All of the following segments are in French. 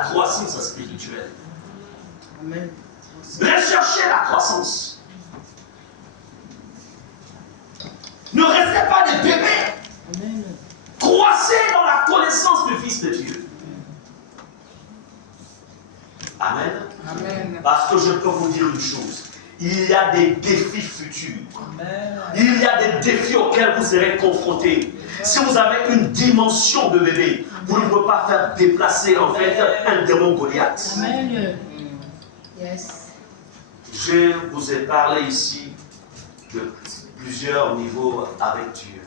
la croissance spirituelle. Amen. Recherchez la croissance. Ne restez pas des bébés. Amen. Croissez dans la connaissance du Fils de Dieu. Amen. Amen. Parce que je peux vous dire une chose. Il y a des défis futurs. Amen. Il y a des défis auxquels vous serez confrontés. Si vous avez une dimension de bébé, vous ne pouvez pas faire déplacer en fait un démon Goliath. Amen. Yes. Je vous ai parlé ici de plusieurs niveaux avec Dieu.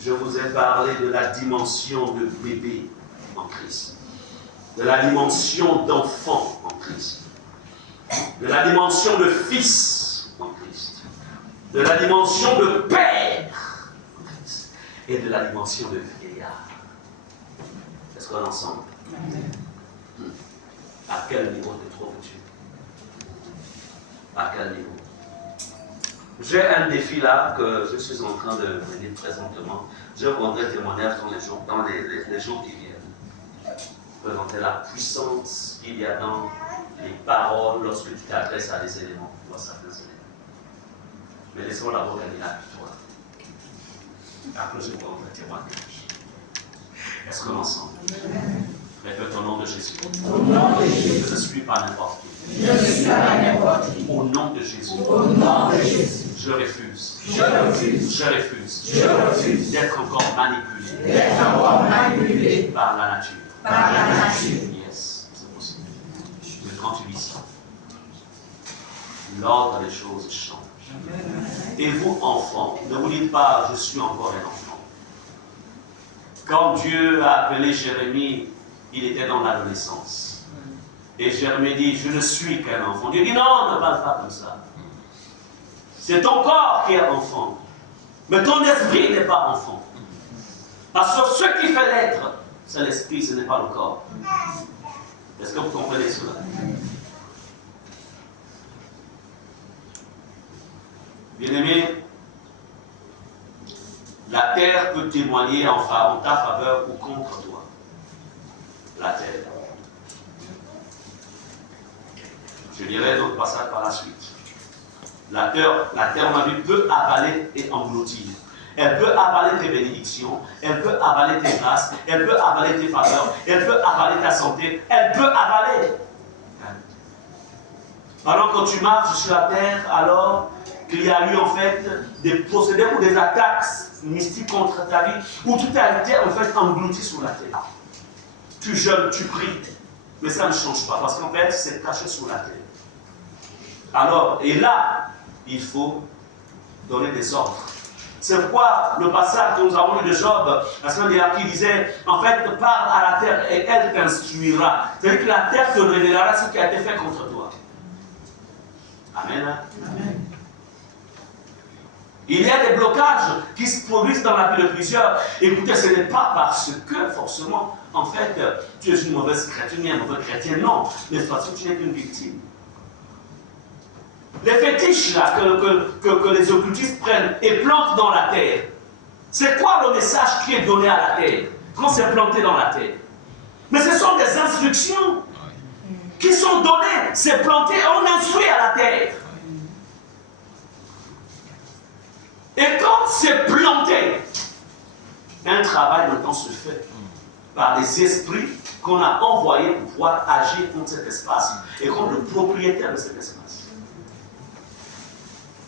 Je vous ai parlé de la dimension de bébé en Christ, de la dimension d'enfant en Christ, de la dimension de fils en Christ, de la dimension de père en Christ et de la dimension de vieillard. Est-ce qu'on est ensemble? À quel niveau te trouves-tu? À quel niveau? J'ai un défi là que je suis en train de mener présentement. Je rendrai témoignage dans les jours qui viennent. Présenter la puissance qu'il y a dans les paroles lorsque tu t'adresses à des éléments, ou à certains éléments. Mais laissons d'abord gagner la victoire. Après, je vous rendrai témoignage. Est-ce qu'on est ensemble? Répète au nom de Jésus. Au nom de Jésus. Je ne suis pas n'importe qui. Je ne suis pas n'importe qui. Au nom de Jésus. Au nom de Jésus. Je refuse. Je refuse. Je refuse. Je refuse. D'être encore manipulé. D'être encore manipulé Par la nature. par la nature. Yes, c'est possible. Mais quand tu vis ça, l'ordre des choses change. Et vous, enfants, ne vous dites pas, je suis encore un enfant. Quand Dieu a appelé Jérémie, il était dans l'adolescence. Et Jérémie dit, je ne suis qu'un enfant. Dieu dit, non, ne parle pas comme ça. C'est ton corps qui est enfant. Mais ton esprit n'est pas enfant. Parce que ce qui fait l'être, c'est l'esprit, ce n'est pas le corps. Est-ce que vous comprenez cela? Bien-aimé, la terre peut témoigner en ta faveur ou contre toi. La terre. Je dirai d'autres passages par la suite. La terre, on a vu, peut avaler et engloutir. Elle peut avaler tes bénédictions, elle peut avaler tes grâces, elle peut avaler tes faveurs, elle peut avaler ta santé, elle peut avaler. Alors quand tu marches sur la terre, alors qu'il y a eu en fait des procédés ou des attaques mystiques contre ta vie, où tout a été en fait englouti sous la terre. Tu jeûnes, tu pries, mais ça ne change pas, parce qu'en fait c'est caché sous la terre. Alors, et là, il faut donner des ordres. C'est pourquoi le passage que nous avons eu de Job, la semaine dernière, qui disait, en fait, parle à la terre et elle t'instruira. C'est-à-dire que la terre te révélera ce qui a été fait contre toi. Amen. Amen. Il y a des blocages qui se produisent dans la vie de plusieurs. Écoutez, ce n'est pas parce que, forcément, en fait, tu es une mauvaise chrétienne, un mauvais chrétien, non. Mais parce que tu n'es qu'une victime. Les fétiches là, que les occultistes prennent et plantent dans la terre, c'est quoi le message qui est donné à la terre quand c'est planté dans la terre? Mais ce sont des instructions qui sont données, c'est planté, on instruit à la terre. Et quand c'est planté, un travail maintenant se fait par les esprits qu'on a envoyés pour pouvoir agir contre cet espace et contre le propriétaire de cet espace.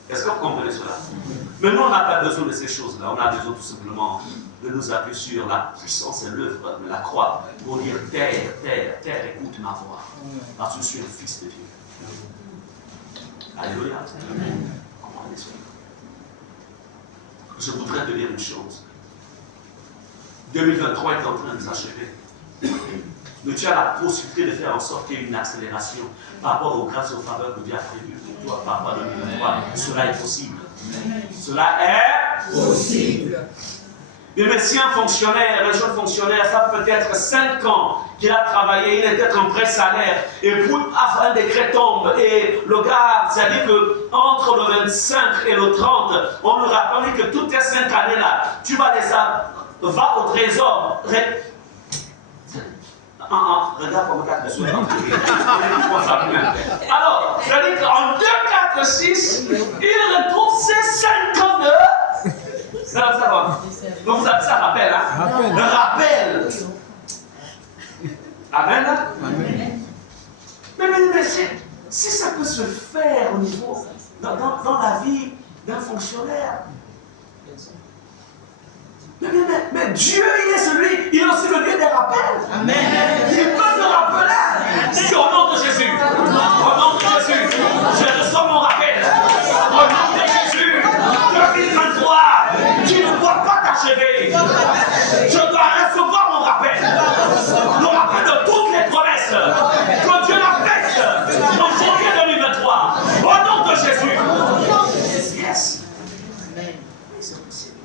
Est-ce que vous comprenez cela? Mais nous, on n'a pas besoin de ces choses-là. On a besoin tout simplement de nous appuyer sur la puissance et l'œuvre de la croix pour dire terre, terre, terre, écoute ma voix. Parce que je suis le Fils de Dieu. Alléluia. Comprenez cela? Je voudrais te dire une chose. 2023 est en train de s'achever. Mais tu as la possibilité de faire en sorte qu'il y ait une accélération par rapport aux grâces et aux faveurs que Dieu a prévues pour toi par rapport à 2023. Cela est possible. Cela est possible. Mais si un fonctionnaire, un jeune fonctionnaire, ça peut être 5 ans qu'il a travaillé, il est peut-être en prêt salaire, et pour un décret tombe, et le gars, c'est-à-dire qu'entre le 25 et le 30, on nous rappelle que toutes tes 5 années-là, tu vas les va au trésor. regarde comment 4 de soir. Alors, ça veut dire qu'en 2, 4, 6, il retrouve ses 52. Ça va. Donc ça rappelle, hein? Le rappel. Amen. Amen. Mais si ça peut se faire au niveau, dans la vie d'un fonctionnaire. Mais Dieu, il est aussi le Dieu des rappels. Amen. Il peut te rappeler. Dis au nom de Jésus. Au nom de Jésus. Je reçois mon rappel. Au nom de Jésus. 2023. Tu ne dois pas t'achever. Je dois recevoir mon rappel. Le rappel de toutes les promesses que Dieu a faites en janvier 2023. Au nom de Jésus. Yes. C'est possible.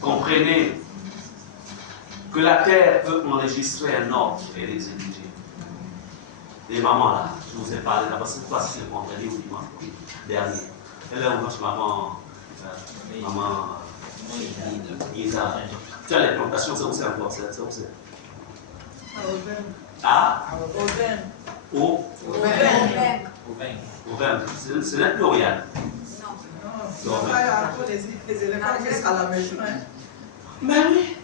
Comprenez que la terre peut enregistrer un ordre et l'exécuter. Les mamans là, je vous ai parlé là, parce que toi c'est le vendredi ou dimanche dernier. Et là, moi, maman Isa. Tu as les plantations, c'est où c'est encore? C'est où c'est? À Auvergne. Ah? Auvergne. Ce n'est plus Oriane. Non, les éléphants qui sont à la maison. Mais oui.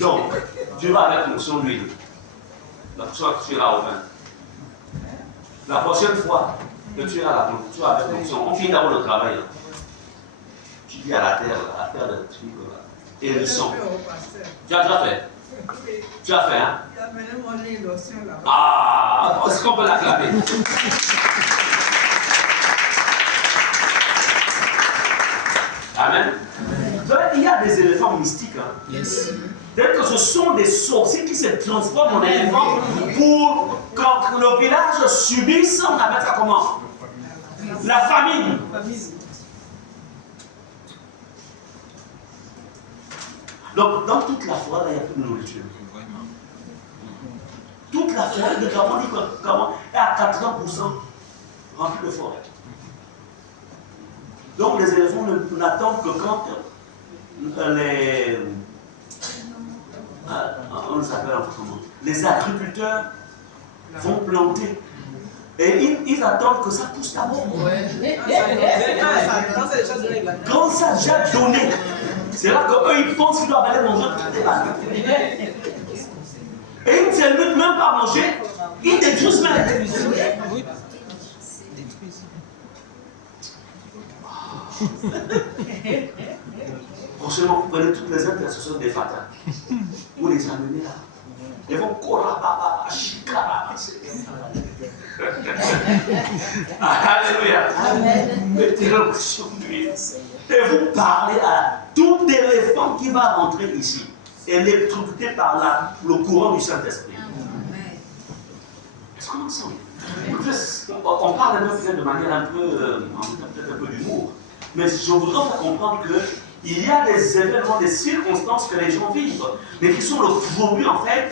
Donc, Dieu va avec l'onction d'huile. La prochaine fois que tu iras au vin. La prochaine fois que tu iras tu vas avec l'onction. On finit d'abord le travail. Là. Tu dis à la terre de trucs là. Et le sang. Tu as déjà fait? Tu as fait, hein? Il a amené manger une lotion là-bas. Ah, est-ce qu'on peut l'acclamer? Amen. Il y a des éléphants mystiques. Hein. Yes. Peut-être que ce sont des sorciers qui se transforment en éléphants pour quand le village subisse, on appelle ça comment? La famine. Donc, dans toute la forêt, il n'y a plus de nourriture. Toute la forêt de Gabon est à 80% remplie de forêt. Donc, les éléphants n'attendent que quand les agriculteurs vont planter. Et ils attendent que ça pousse d'abord. Quand ça a déjà donné, c'est là qu'eux ils pensent qu'ils doivent aller manger toutes les bananes. Et ils ne se limitent même pas à manger, ils détruisent même. Prochainement, vous prenez toutes les intercessions des fatales. Vous les amenez là. Ils vont courir à Chicago. Alléluia. Mettez l'onction d'huile. Et vous parlez à tout éléphant qui va rentrer ici, électrocuté par le courant du Saint-Esprit. Est-ce qu'on ensemble? On parle même de manière un peu, peut-être un peu d'humour. Mais je voudrais faire comprendre qu'il y a des événements, des circonstances que les gens vivent, mais qui sont le produit en fait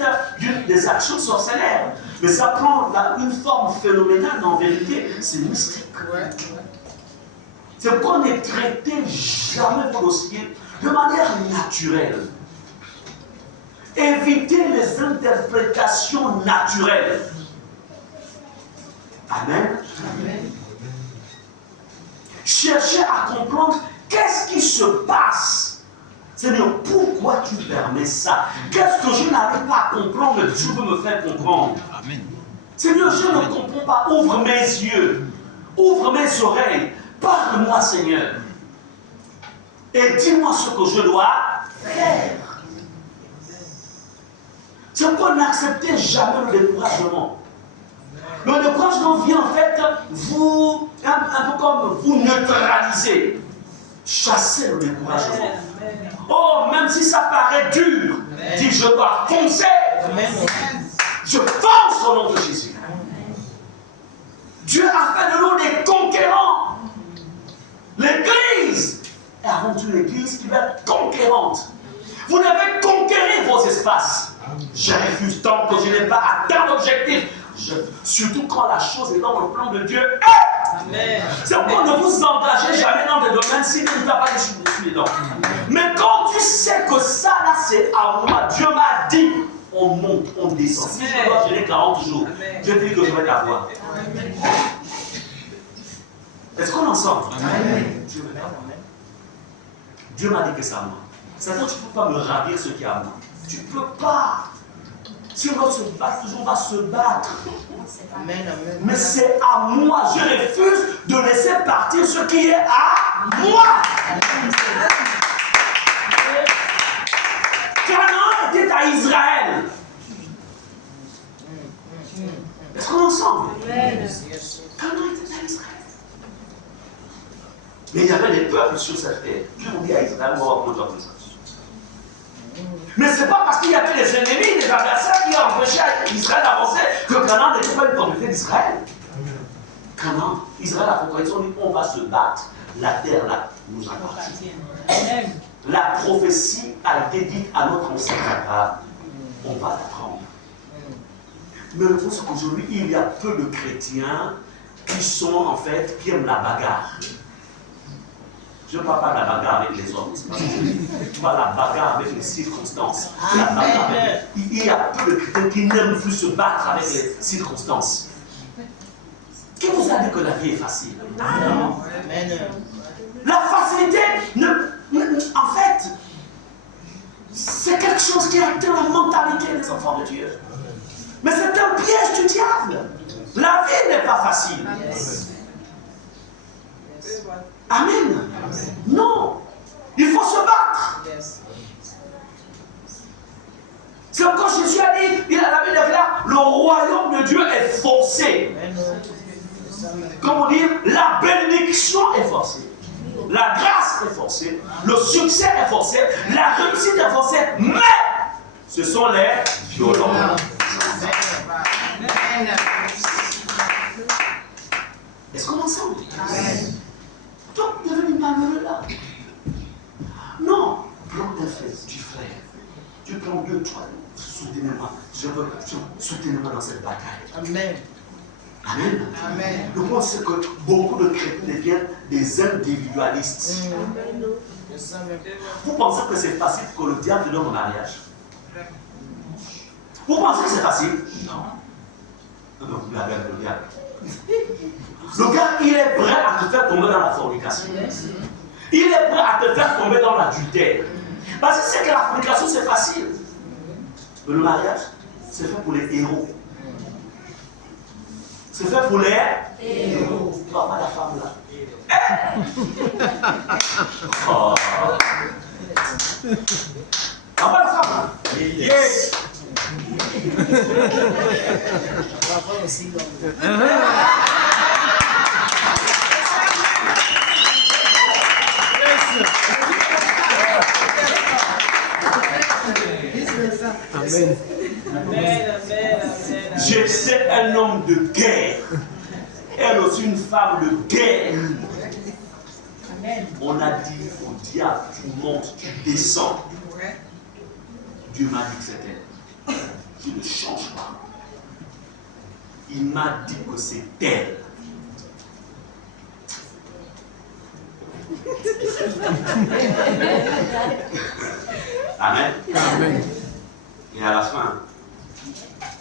des actions sorcellaires. Mais ça prend une forme phénoménale, mais en vérité, c'est mystique. C'est qu'on est traité jamais pour dossier de manière naturelle. Éviter les interprétations naturelles. Amen. Amen. Chercher à comprendre qu'est-ce qui se passe. Seigneur, pourquoi tu permets ça? Qu'est-ce que je n'arrive pas à comprendre, mais Dieu veut me faire comprendre. Amen. Seigneur, je ne comprends pas. Ouvre mes yeux. Ouvre mes oreilles. Parle-moi, Seigneur. Et dis-moi ce que je dois faire. C'est qu'on n'acceptait jamais le découragement. Le découragement vient en fait un peu comme vous neutraliser. Chasser le découragement. Oh, même si ça paraît dur, dis je dois foncer. Je fonce au nom de Jésus. Dieu a fait de nous des conquérants. L'Église est avant tout l'Église qui va être conquérante. Vous devez conquérir vos espaces. Je refuse tant que je n'ai pas atteint l'objectif. Surtout quand la chose est dans le plan de Dieu. C'est pourquoi ne vous engagez jamais dans des domaines si Dieu ne t'a pas dit dedans. Mais quand tu sais que ça là c'est à moi, Dieu m'a dit, on monte, on descend. Si je dois gérer 40 jours, Dieu te dit que je vais t'avoir. Est-ce qu'on est ensemble? Dieu me l'air. Dieu m'a dit que c'est à moi. C'est-à-dire que tu ne peux pas me ravir ce qui est à moi. Tu ne peux pas. Si on doit se battre, toujours on va se battre. Mais c'est à moi. Je refuse de laisser partir ce qui est à moi. Canaan était à Israël. Est-ce qu'on est ensemble? Canaan était à Israël. Mais il y avait des peuples sur cette terre. Dieu nous dit à Israël, on va remonter comme ça. Mais ce n'est pas parce qu'il y avait des ennemis, des adversaires qui ont empêché Israël d'avancer que Canaan n'était pas une communauté d'Israël. Canaan, Israël a compris, on dit on va se battre. La terre là nous appartient. La prophétie a été dite à notre ancêtre Abraham. On va l'apprendre. Mais le point c'est qu'aujourd'hui, il y a peu de chrétiens qui sont en fait, qui aiment la bagarre. Je ne parle pas de la bagarre avec les hommes. Je parle de la bagarre avec les circonstances. Il y a peu de chrétiens qui n'aiment plus se battre avec les circonstances. Qui vous a dit que la vie est facile? Non. La facilité, en fait, c'est quelque chose qui a atteint la mentalité des enfants de Dieu. Mais c'est un piège du diable. La vie n'est pas facile. Amen. Non. Il faut se battre. C'est comme quand Jésus a dit, il a la Bible là, le royaume de Dieu est forcé. Comment dire, la bénédiction est forcée. La grâce est forcée. Le succès est forcé. La réussite est forcée. Mais ce sont les violents. Est-ce qu'on est ensemble? Toi, tu es devenu malheureux là. Non, prends tes frères, du frère. Tu prends Dieu, toi, soutenez-moi. Je veux soutenez-moi dans cette bataille. Amen. Amen. Amen. Le point, c'est que beaucoup de chrétiens deviennent des individualistes. Vous pensez que c'est facile que le diable te donne un mariage? Vous pensez que c'est facile? Non. Non, vous l'avez avec le diable. Le gars, il est prêt à te faire tomber dans la fornication. Il est prêt à te faire tomber dans l'adultère. Parce que c'est que la fornication, c'est facile. Mais le mariage, c'est fait pour les héros. C'est fait pour les héros. Tu vois pas la femme là. Oh. Tu vois pas la femme là. Yes. Amen. J'étais un homme de guerre. Elle aussi une femme de guerre. On a dit au diable, tu montes, tu descends. Dieu m'a dit que c'était elle. Je ne change pas. Il m'a dit que c'est elle. Amen. Amen. Et à la fin,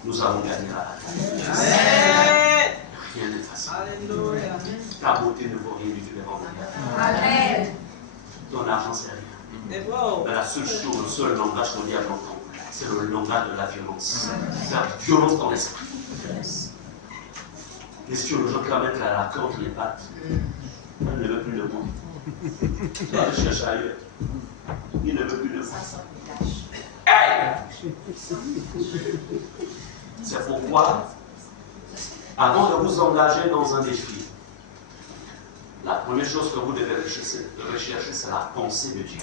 nous avons gagné la bataille. Rien n'est facile. Ta beauté ne vaut rien du tout devant Dieu. Amen. Ton argent, c'est rien. Mais la seule chose, le seul langage qu'on diable entend, c'est le langage de la violence. C'est la violence dans l'esprit. Les théologiens qui la mettent la queue entre les pattes, elle ne veut plus de moi. Il va chercher ailleurs. Il ne veut plus de moi. Hey! C'est pourquoi, avant de vous engager dans un défi, la première chose que vous devez rechercher, c'est la pensée de Dieu.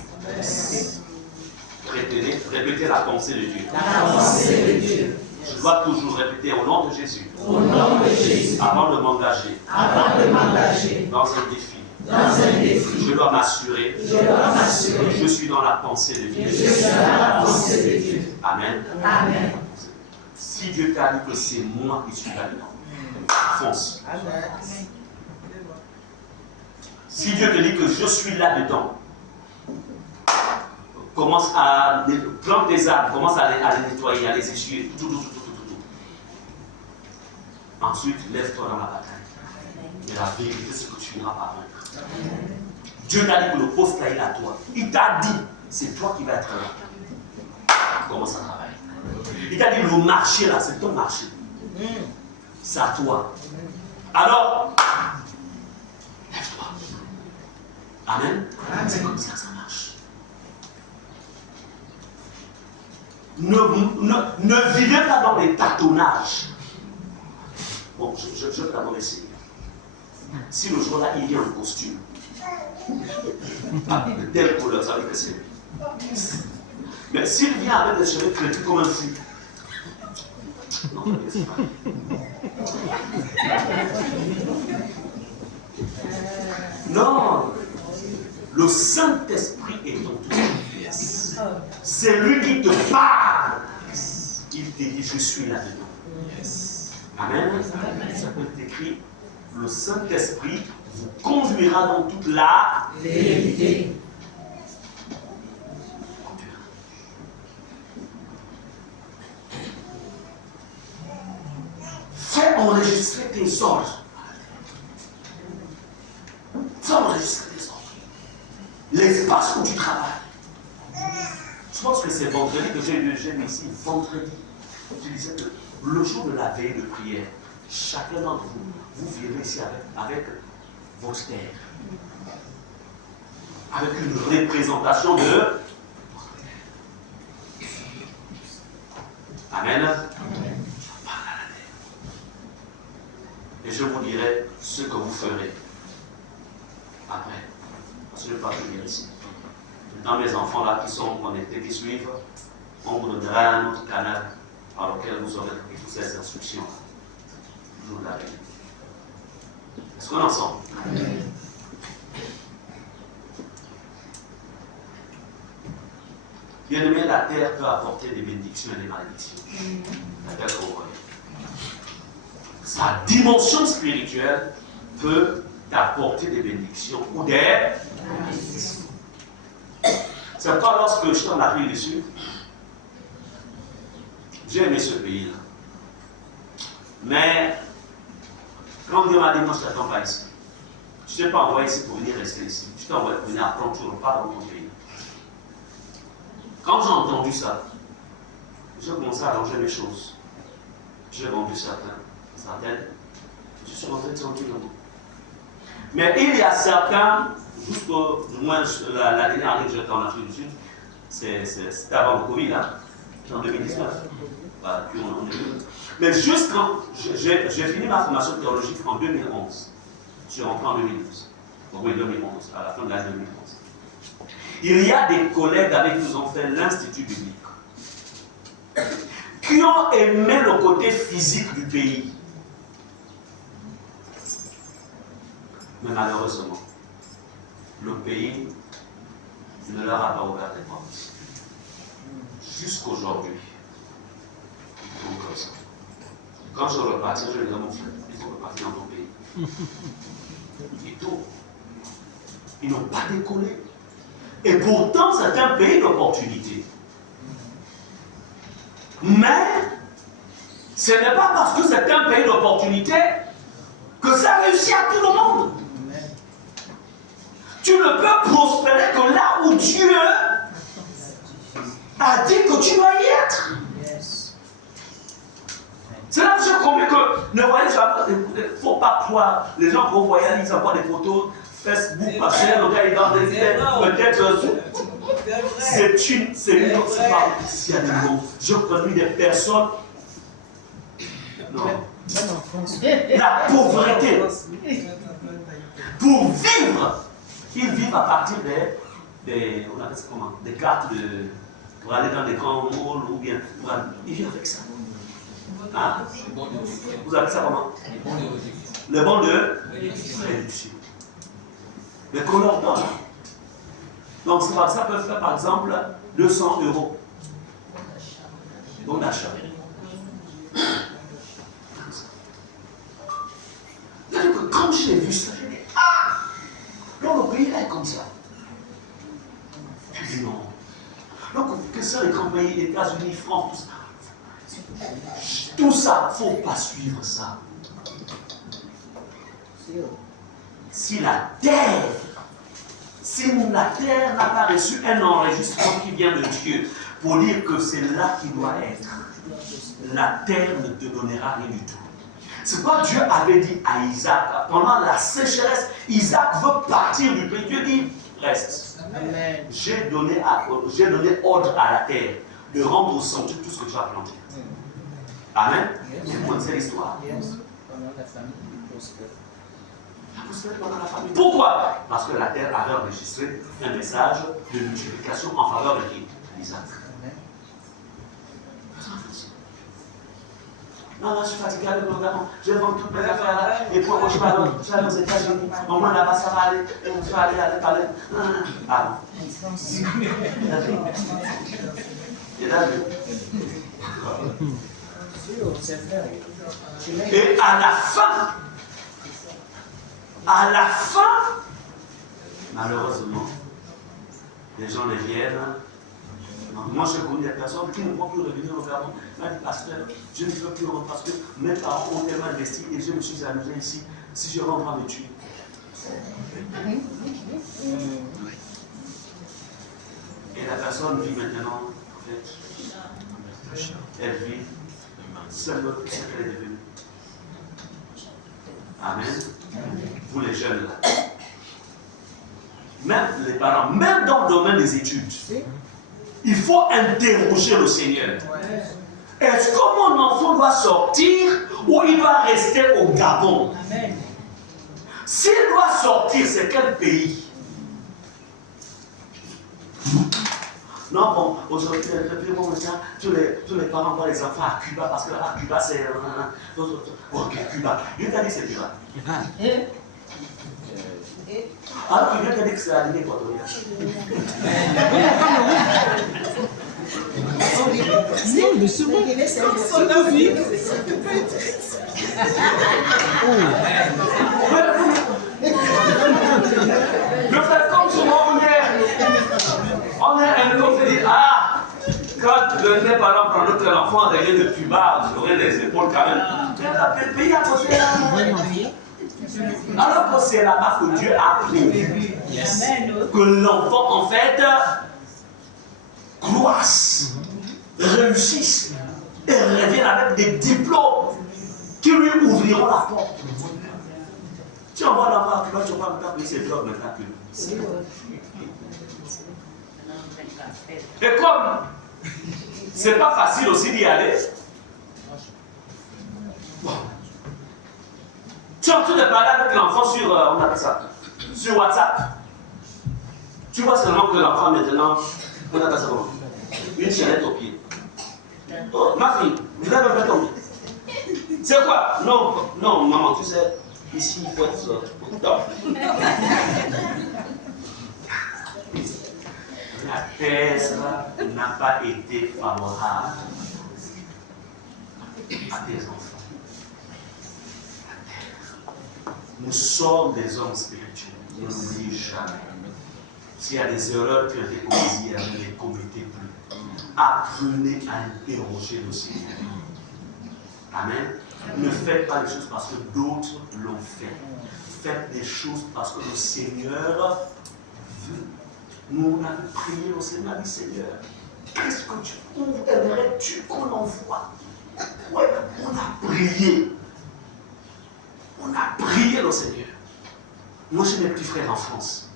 Répétez la pensée de Dieu. La pensée de Dieu. Je dois toujours répéter au nom de Jésus. Au nom de Jésus. Avant de m'engager. Avant de m'engager. Dans un défi. Dans un défi. Je dois m'assurer. Je dois m'assurer. Je suis dans la pensée de Dieu. Je suis dans la pensée de Dieu. Amen. Amen. Si Dieu t'a dit que c'est moi qui suis là-dedans, fonce. Si Dieu te dit que je suis là-dedans, commence à planter des arbres, commence à les nettoyer, à les essuyer, tout. Ensuite, lève-toi dans la bataille. Mais la vérité, c'est que tu finiras par vaincre. Dieu t'a dit que le poste là, il est à toi. Il t'a dit, c'est toi qui vas être là. Commence à travailler. Il t'a dit, le marché là, c'est ton marché. C'est à toi. Alors, lève-toi. Amen. C'est comme ça que ça marche. Ne vivez pas dans les tâtonnages. Bon, je vais d'abord essayer. Si le jour-là, il vient en costume, de telle couleur, ça veut dire que c'est lui. Mais s'il vient avec des cheveux crépus comme un fou, non, c'est pas. Non, le Saint-Esprit est en toi. C'est lui qui te parle. Il te dit, je suis là-dedans. Amen. Ça peut être écrit, le Saint-Esprit vous conduira dans toute la vérité. Fais enregistrer tes ordres. Fais enregistrer tes ordres. L'espace où tu travailles. Je pense que c'est vendredi que j'ai mis ici, vendredi. Je disais que le jour de la veille de prière, chacun d'entre vous, vous virez ici avec votre terre. Avec une représentation de... Amen. Je parle à la terre. Et je vous dirai ce que vous ferez après. Parce que je ne vais pas venir ici. Dans mes enfants là qui sont connectés, qui suivent, on vous donnera un autre canal par lequel vous aurez toutes ces instructions. Toujours la vie. Est-ce qu'on est ensemble? Bien aimé, la terre peut apporter des bénédictions et des malédictions. La terre que vous voyez. Sa dimension spirituelle peut t'apporter des bénédictions ou des malédictions. C'est pas lorsque je suis en Afrique du Sud, j'ai aimé ce pays-là. Mais quand Dieu m'a dit, non, je ne t'attends pas ici. Je ne t'ai pas envoyé ici pour venir rester ici. Je t'ai envoyé pour venir apprendre, tu ne repars dans ton pays. Quand j'ai entendu ça, j'ai commencé à arranger mes choses. J'ai vendu certaines. Je suis rentré tranquillement. Mais il y a certains, jusqu'au moins la dernière année que j'étais en Afrique du Sud, c'était avant le Covid, hein, en 2019. Voilà, puis on est venu. Mais juste quand j'ai fini ma formation théologique en 2011, je suis rentré en 2012. Bon, oui, 2011, à la fin de l'année 2011. Il y a des collègues avec qui nous ont fait l'Institut biblique, qui ont aimé le côté physique du pays. Mais malheureusement, le pays ne leur a pas ouvert les portes. Jusqu'aujourd'hui, ils font comme ça. Quand je repartis, je vais dire mon frère, il faut repartir dans ton pays. Et tout. Ils n'ont pas décollé. Et pourtant, c'est un pays d'opportunité. Mais ce n'est pas parce que c'est un pays d'opportunité que ça réussit à tout le monde. Tu ne peux prospérer que là où Dieu a dit que tu vas y être. C'est là que je comprends que ne voyez jamais, il ne faut pas croire. Les gens qu'on voyait, ils envoient des photos Facebook, machin, le gars il est dans des idées, peut-être. C'est une autre part. S'il y a des mots, je connais des personnes. Non. La pauvreté. Pour vivre, ils vivent à partir des cartes pour aller dans les grands malls ou bien. Ils vivent avec ça. Ah. Vous appelez ça comment? Le bon de réduction. Mais qu'on leur donne. Donc ça peut faire par exemple 200 €. Bon d'achat. C'est-à-dire que quand j'ai vu ça, j'ai dit ah! Donc ça. Il dit non. Donc, que ce soit les grands pays, les États-Unis, France, tout ça, il ne faut pas suivre ça. Si la terre n'a pas reçu un enregistrement qui vient de Dieu pour dire que c'est là qu'il doit être, la terre ne te donnera rien du tout. C'est quoi Dieu avait dit à Isaac. Pendant la sécheresse, Isaac veut partir du pays. Dieu dit, reste. Amen. J'ai donné ordre à la terre de rendre au centuple tout ce que tu as planté. Amen. Et vous connaissez l'histoire. Pendant la famille. Pourquoi? Parce que la terre avait enregistré un message de multiplication en faveur de qui? Isaac. Non, je suis fatigué avec mon gamin. Je vais vendre toutes mes affaires là. Et puis, je vais aller aux États-Unis. Au moins là-bas, ça va aller. Je vais aller parler. Ah bon. Il a vu. Et à la fin, malheureusement, les gens les viennent. Moi, je connais des personnes qui ne vont plus revenir au Gabon. M'a dit, pasteur, je ne veux plus rentrer parce que mes parents ont tellement investi et je me suis amusé ici. Si je rentre, on va me tuer. Et la personne vit maintenant, en fait, elle vit seule ce qu'elle est devenue. Amen. Vous les jeunes là. Même les parents, même dans le domaine des études. Il faut interroger le Seigneur. Est-ce que mon enfant doit sortir ou il doit rester au Gabon? S'il doit sortir, c'est quel pays? Non, bon, aujourd'hui, depuis bon temps, tous les parents voient les enfants à Cuba parce que là, Cuba, c'est. Ok, Cuba. Dieu t'a dit que c'est Cuba. Alors que Dieu t'a dit que c'est la ligne équatoriale. Non, mais c'est bon. Son avis. Le fait comme souvent on est un peu comme se dit, ah, quand mes parents prennent notre enfant derrière le Cuba, vous aurez les épaules quand même. Le pays à côté là. Alors que c'est là-bas que Dieu a prévu que l'enfant en fait croisse, réussisse et revienne avec des diplômes qui lui ouvriront la porte. Si on va là-bas, tu vas pas payer ses blocs maintenant. Et comme c'est pas facile aussi d'y aller, bon. Tu es en train de parler avec l'enfant sur, on appelle ça, sur WhatsApp. Tu vois seulement que l'enfant maintenant, on appelle ça comment? Une chaînette au pied. Oh, ma fille, vous avez fait tomber. C'est quoi? Non, non, maman, tu sais, ici il faut être non. La terre n'a pas été favorable à tes enfants. Nous sommes des hommes spirituels. Ne l'oubliez jamais. S'il y a des erreurs qui ont été commises hier, ne les commettez plus. Apprenez à interroger le Seigneur. Amen. Ne faites pas les choses parce que d'autres l'ont fait. Faites des choses parce que le Seigneur veut. Nous, on a prié au Seigneur, dit Seigneur, qu'est-ce que tu aimerais-tu qu'on envoie? Oui, on a prié. On a prié le Seigneur. Moi, j'ai mes petits frères en France.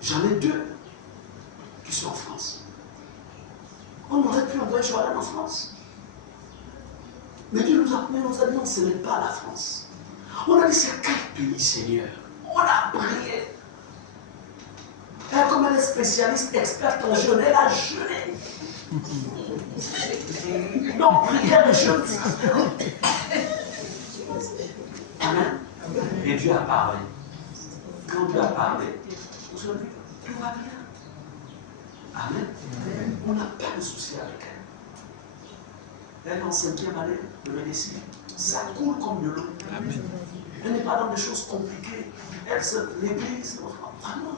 J'en ai 2 qui sont en France. On aurait pu envoyer Joël en France. Mais Dieu nous a dit non, ce n'est pas la France. On a dit c'est quel pays, Seigneur? On a prié. Elle, comme elle est spécialiste, experte en jeûne, elle a jeûné. Non, prière et jeûne. Amen. Et Dieu a parlé. Quand Dieu a parlé, on se dit, tout va bien. Amen. On n'a pas de souci avec elle. Elle est en 5e année de médecine. Ça coule comme de l'eau. Elle n'est pas dans des choses compliquées. L'Église, vraiment,